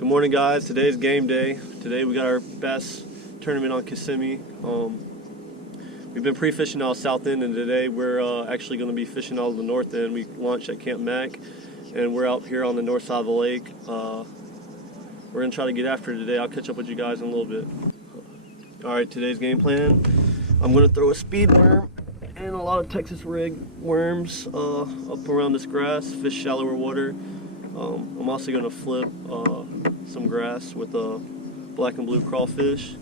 Good morning, guys. Today's game day. Today we got our best tournament on Kissimmee. We've been pre-fishing out south end, and today we're actually going to be fishing out of the north end. We launched at Camp Mac, and we're out here on the north side of the lake. We're going to try to get after it today. I'll catch up with you guys in a little bit. All right, today's game plan. I'm going to throw a speed worm and a lot of Texas rig worms up around this grass, fish shallower water. I'm also going to flip some grass with a black and blue crawfish.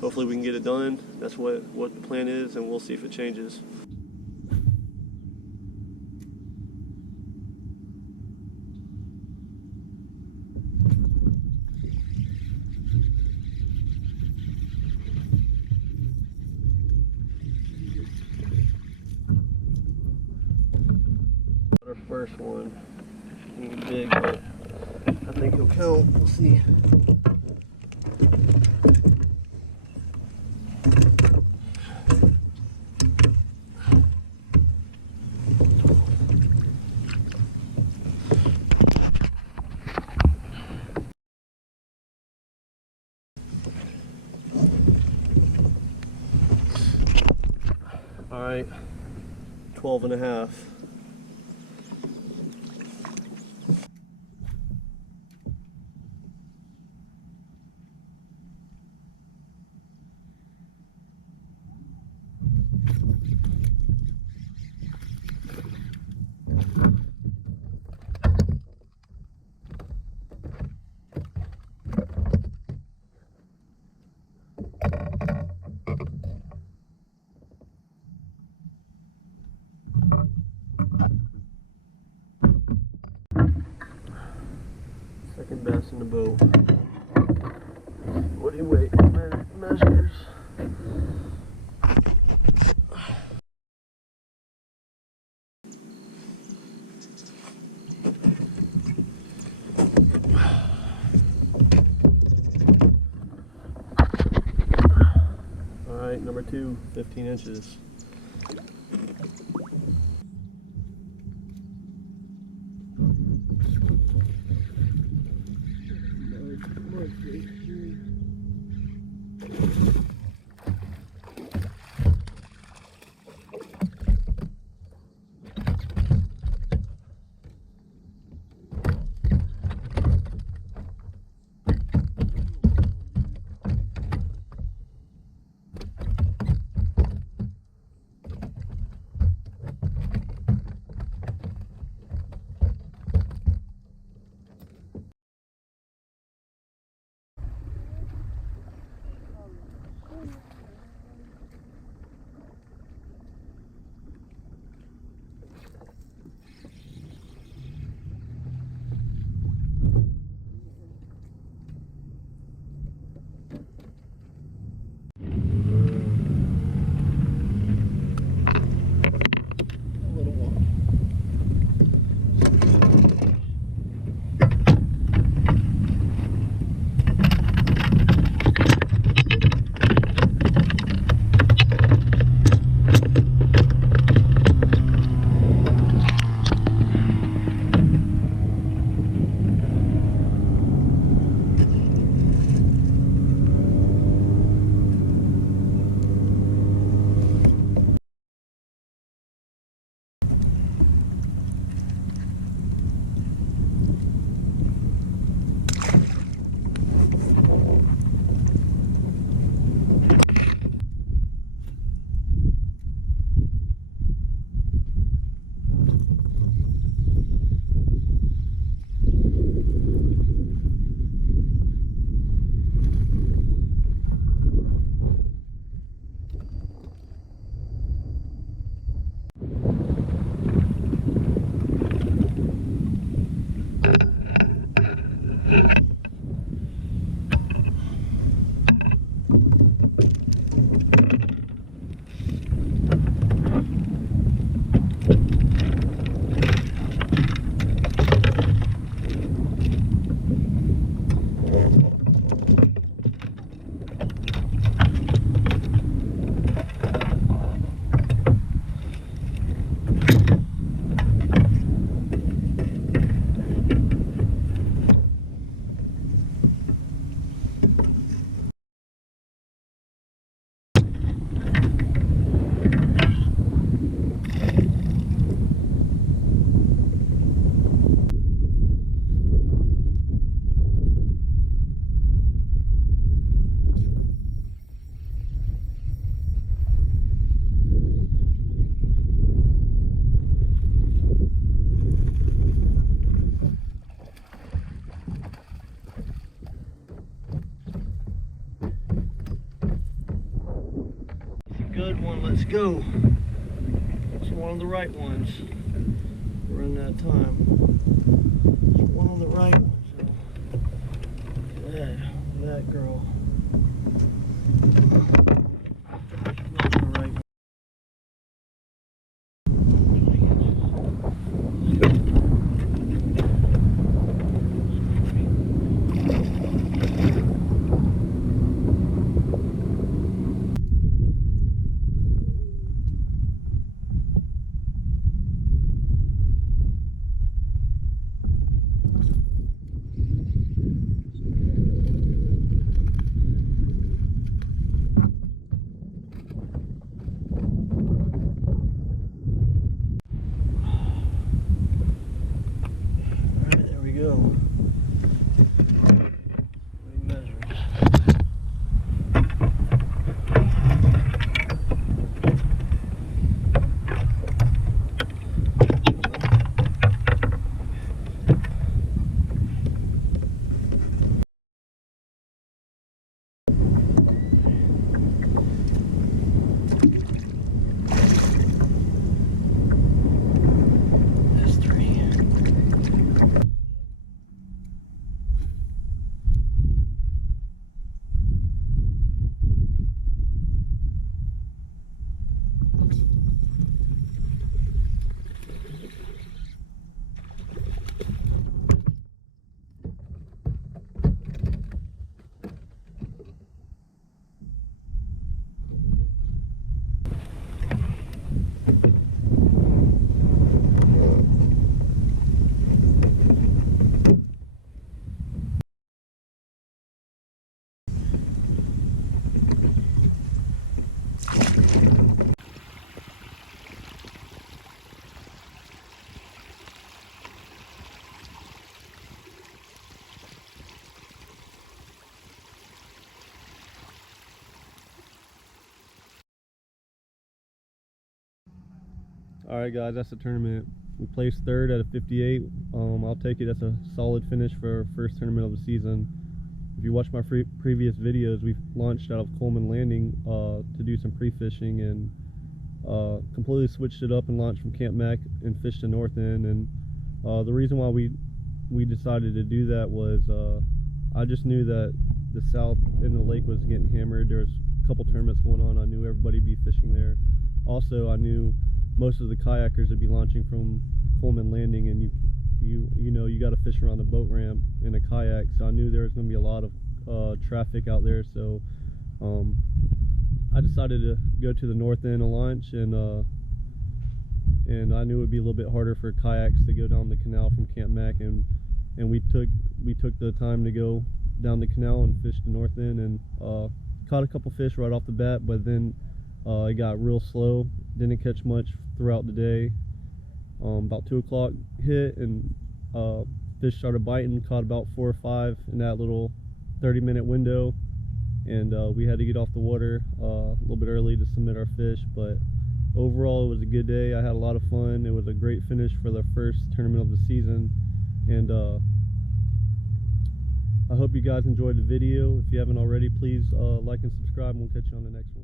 Hopefully we can get it done. That's what the plan is, and we'll see if it changes. Our first one, ain't big, but I think he'll count. We'll see. All right, 12 and a half. Second bass in the boat. What do you wait? Measures. All right, number 2, 15 inches. good one. Let's go. It's one of the right ones. We're in that time. It's one of the right ones. So, look at that girl. Go. Alright guys, that's the tournament. We placed third out of 58. I'll take it. That's a solid finish for our first tournament of the season. If you watch my previous videos, we've launched out of Coleman Landing to do some pre-fishing, and completely switched it up and launched from Camp Mac and fished the north end. And the reason why we decided to do that was I just knew that the south end of the lake was getting hammered. There was a couple tournaments going on. I knew everybody would be fishing there. Also, I knew most of the kayakers would be launching from Coleman Landing, and you know you got to fish around the boat ramp in a kayak. So I knew there was going to be a lot of traffic out there. So I decided to go to the north end of launch, and I knew it would be a little bit harder for kayaks to go down the canal from Camp Mac, and we took the time to go down the canal and fish the north end, and caught a couple fish right off the bat, but then it got real slow. Didn't catch much throughout the day. About 2 o'clock hit, and fish started biting. Caught about 4 or 5 in that little 30-minute window, and we had to get off the water a little bit early to submit our fish. But overall, it was a good day. I had a lot of fun. It was a great finish for the first tournament of the season, and I hope you guys enjoyed the video. If you haven't already, please like and subscribe, and we'll catch you on the next one.